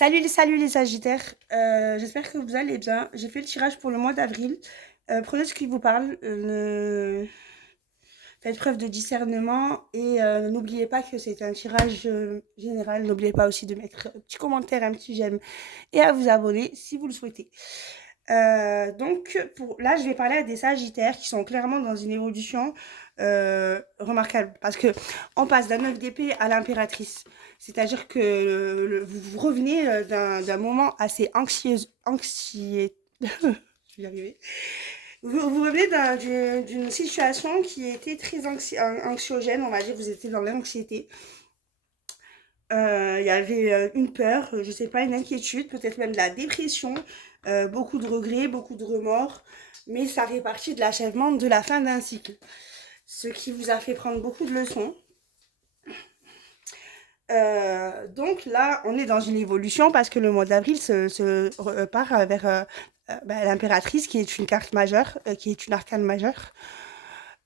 Salut les Sagittaires, j'espère que vous allez bien. J'ai fait le tirage pour le mois d'avril. Prenez ce qui vous parle, faites preuve de discernement et n'oubliez pas que c'est un tirage général. N'oubliez pas aussi de mettre un petit commentaire, un petit j'aime et à vous abonner si vous le souhaitez. Là, je vais parler à des Sagittaires qui sont clairement dans une évolution remarquable parce que on passe d'un 9 d'épée à l'impératrice. C'est-à-dire que vous revenez d'un moment assez je vais y arriver. Vous revenez d'une situation qui était très anxiogène, on va dire, vous étiez dans l'anxiété. Il y avait une peur, je sais pas, une inquiétude, peut-être même de la dépression, beaucoup de regrets, beaucoup de remords, mais ça fait partie de l'achèvement de la fin d'un cycle. Ce qui vous a fait prendre beaucoup de leçons. Donc là, on est dans une évolution parce que le mois d'avril part vers l'impératrice qui est une carte majeure, qui est une arcane majeure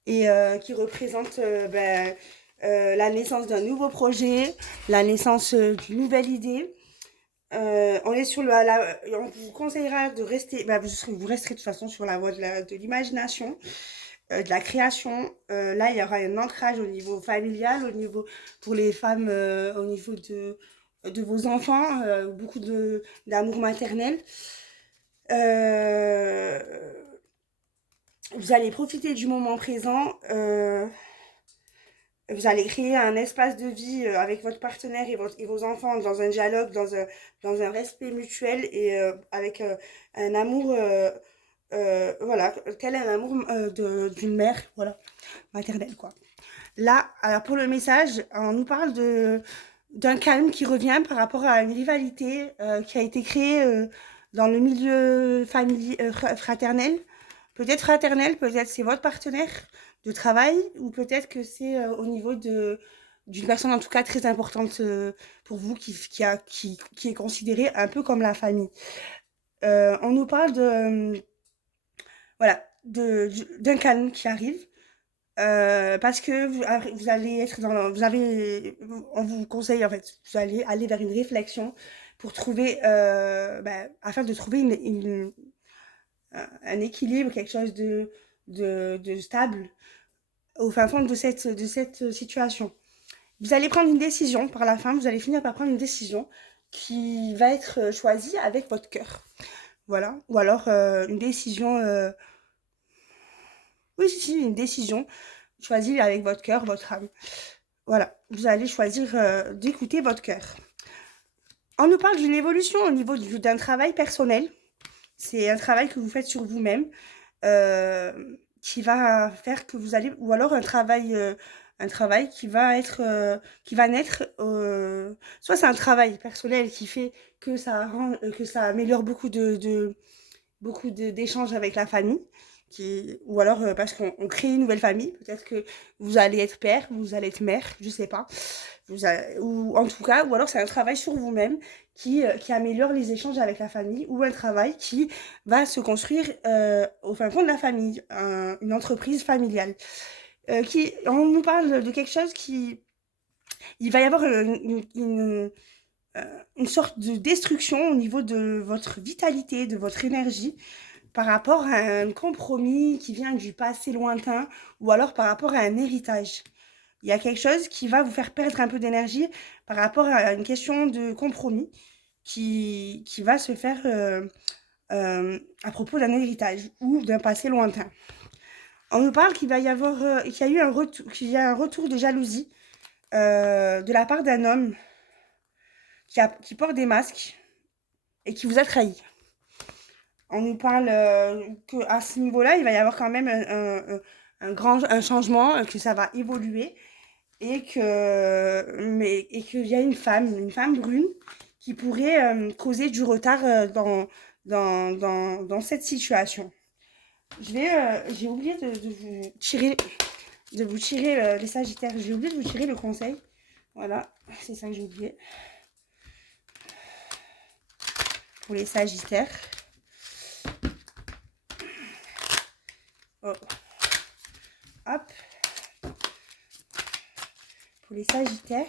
et qui représente la naissance d'un nouveau projet, la naissance d'une nouvelle idée. On est sur on vous conseillera de rester, vous resterez de toute façon sur la voie de l'imagination, de la création. Là, il y aura un ancrage au niveau familial, au niveau pour les femmes, au niveau de vos enfants, beaucoup d'amour maternel. Euh, vous allez profiter du moment présent. Vous allez créer un espace de vie avec votre partenaire et vos enfants dans un dialogue, dans un respect mutuel et avec un amour, voilà, tel un amour d'une mère, voilà, maternelle, quoi. Là, alors pour le message, on nous parle d'un calme qui revient par rapport à une rivalité qui a été créée dans le milieu fraternel. Peut-être fraternel, peut-être c'est votre partenaire de travail, ou peut-être que c'est au niveau d'une personne en tout cas très importante pour vous qui est considérée un peu comme la famille. On nous parle voilà, d'un calme qui arrive. Parce que vous allez être on vous conseille en fait, vous allez aller vers une réflexion pour trouver, afin de trouver un équilibre, quelque chose de stable au fin fond de cette situation. Vous allez prendre une décision par la fin, vous allez finir par prendre une décision qui va être choisie avec votre cœur. Voilà. Ou alors une décision, oui, si, une décision choisie avec votre cœur, votre âme. Voilà, vous allez choisir d'écouter votre cœur. On nous parle d'une évolution au niveau d'un travail personnel. C'est un travail que vous faites sur vous-même euh, qui va faire que vous allez, ou alors un travail qui va naître. Soit c'est un travail personnel qui fait que ça améliore beaucoup d'échanges avec la famille, ou alors parce qu'on crée une nouvelle famille. Peut-être que vous allez être père, vous allez être mère, je sais pas. Ou en tout cas, ou alors c'est un travail sur vous-même qui améliore les échanges avec la famille, ou un travail qui va se construire au fin fond de la famille, une entreprise familiale. On nous parle de quelque chose il va y avoir une sorte de destruction au niveau de votre vitalité, de votre énergie, par rapport à un compromis qui vient du passé lointain, ou alors par rapport à un héritage. Il y a quelque chose qui va vous faire perdre un peu d'énergie par rapport à une question de compromis qui va se faire à propos d'un héritage ou d'un passé lointain. On nous parle qu'il va y avoir, qu'il y a un retour de jalousie de la part d'un homme qui porte des masques et qui vous a trahi. On nous parle qu'à ce niveau-là, il va y avoir quand même un changement, que ça va évoluer et qu'il y a une femme brune qui pourrait causer du retard dans cette situation. J'ai oublié de vous tirer les Sagittaires. J'ai oublié de vous tirer le conseil. Voilà, c'est ça que j'ai oublié pour les Sagittaires. Oh. Hop. Pour les Sagittaires.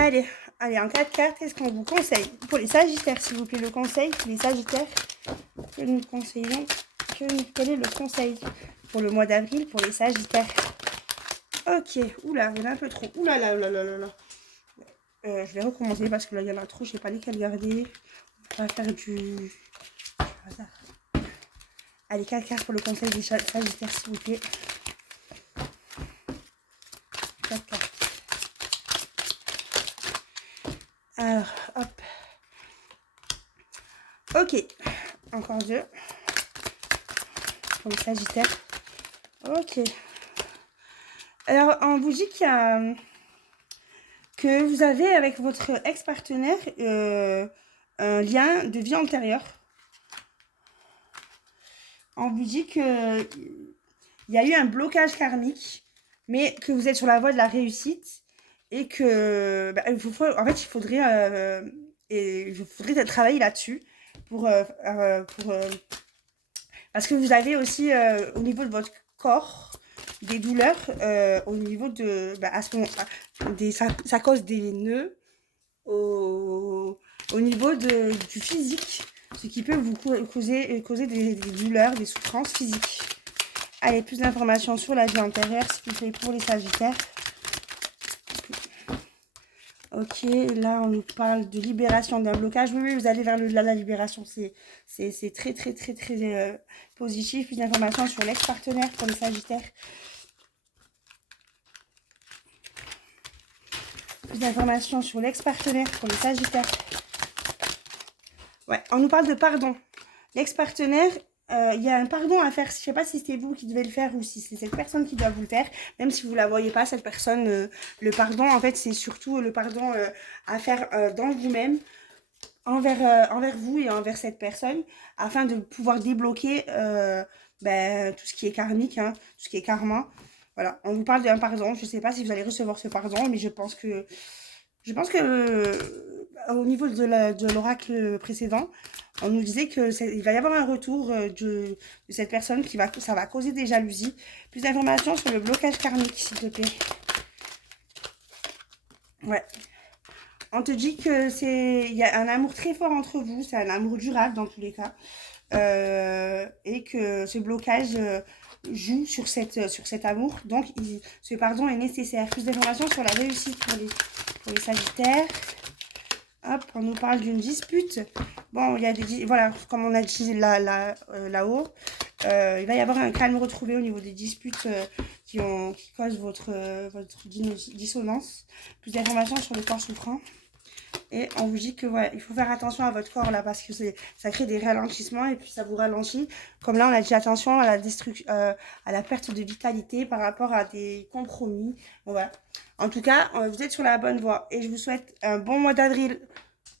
Allez, en 4 cartes, qu'est-ce qu'on vous conseille? Pour les Sagittaires, s'il vous plaît, le conseil pour les Sagittaires. Que nous conseillons? Quel est le conseil pour le mois d'avril pour les Sagittaires? Ok, oula, il y en a un peu trop. Oula là, oula là, là, là. Je vais recommencer parce que là, il y en a trop, je sais pas lesquels garder. On va faire du hasard. Allez, 4 cartes pour le conseil des Sagittaires, s'il vous plaît. 4 cartes. Alors, hop. Ok, encore 2. Pour les Sagittaires. Ok. Alors, on vous dit qu'il y a... que vous avez avec votre ex-partenaire un lien de vie antérieure. On vous dit que il y a eu un blocage karmique, mais que vous êtes sur la voie de la réussite et que en fait il faudrait travailler là-dessus pour parce que vous avez aussi au niveau de votre corps des douleurs au niveau de ça cause des nœuds au niveau du physique, ce qui peut vous causer des douleurs, des souffrances physiques. Allez, plus d'informations sur la vie antérieure, s'il vous plaît, pour les Sagittaires. Ok, là on nous parle de libération d'un blocage. Oui, vous allez vers la libération. C'est très positif. Plus d'informations sur l'ex-partenaire pour les Sagittaires. Plus d'informations sur l'ex-partenaire pour les Sagittaires. Ouais, on nous parle de pardon. L'ex-partenaire, il y a un pardon à faire. Je ne sais pas si c'est vous qui devez le faire ou si c'est cette personne qui doit vous le faire. Même si vous ne la voyez pas, cette personne, le pardon, en fait, c'est surtout le pardon à faire dans vous-même, envers vous et envers cette personne, afin de pouvoir débloquer tout ce qui est karmique, hein, tout ce qui est karma. Voilà, on vous parle d'un pardon. Je ne sais pas si vous allez recevoir ce pardon, mais je pense que au niveau de l'oracle précédent, on nous disait qu'il va y avoir un retour de cette personne ça va causer des jalousies. Plus d'informations sur le blocage karmique, s'il te plaît. Ouais. On te dit il y a un amour très fort entre vous, c'est un amour durable dans tous les cas. Et que ce blocage joue sur cet amour. Donc, ce pardon est nécessaire. Plus d'informations sur la réussite pour les Sagittaires. Hop, on nous parle d'une dispute. Bon, il y a voilà, comme on a dit là-haut, il va y avoir un calme retrouvé au niveau des disputes qui causent votre dissonance. Plus d'informations sur le corps souffrant. Et on vous dit que ouais, il faut faire attention à votre corps là parce que ça crée des ralentissements et puis ça vous ralentit. Comme là, on a dit attention à la perte de vitalité par rapport à des compromis. Bon, voilà. En tout cas, vous êtes sur la bonne voie et je vous souhaite un bon mois d'avril.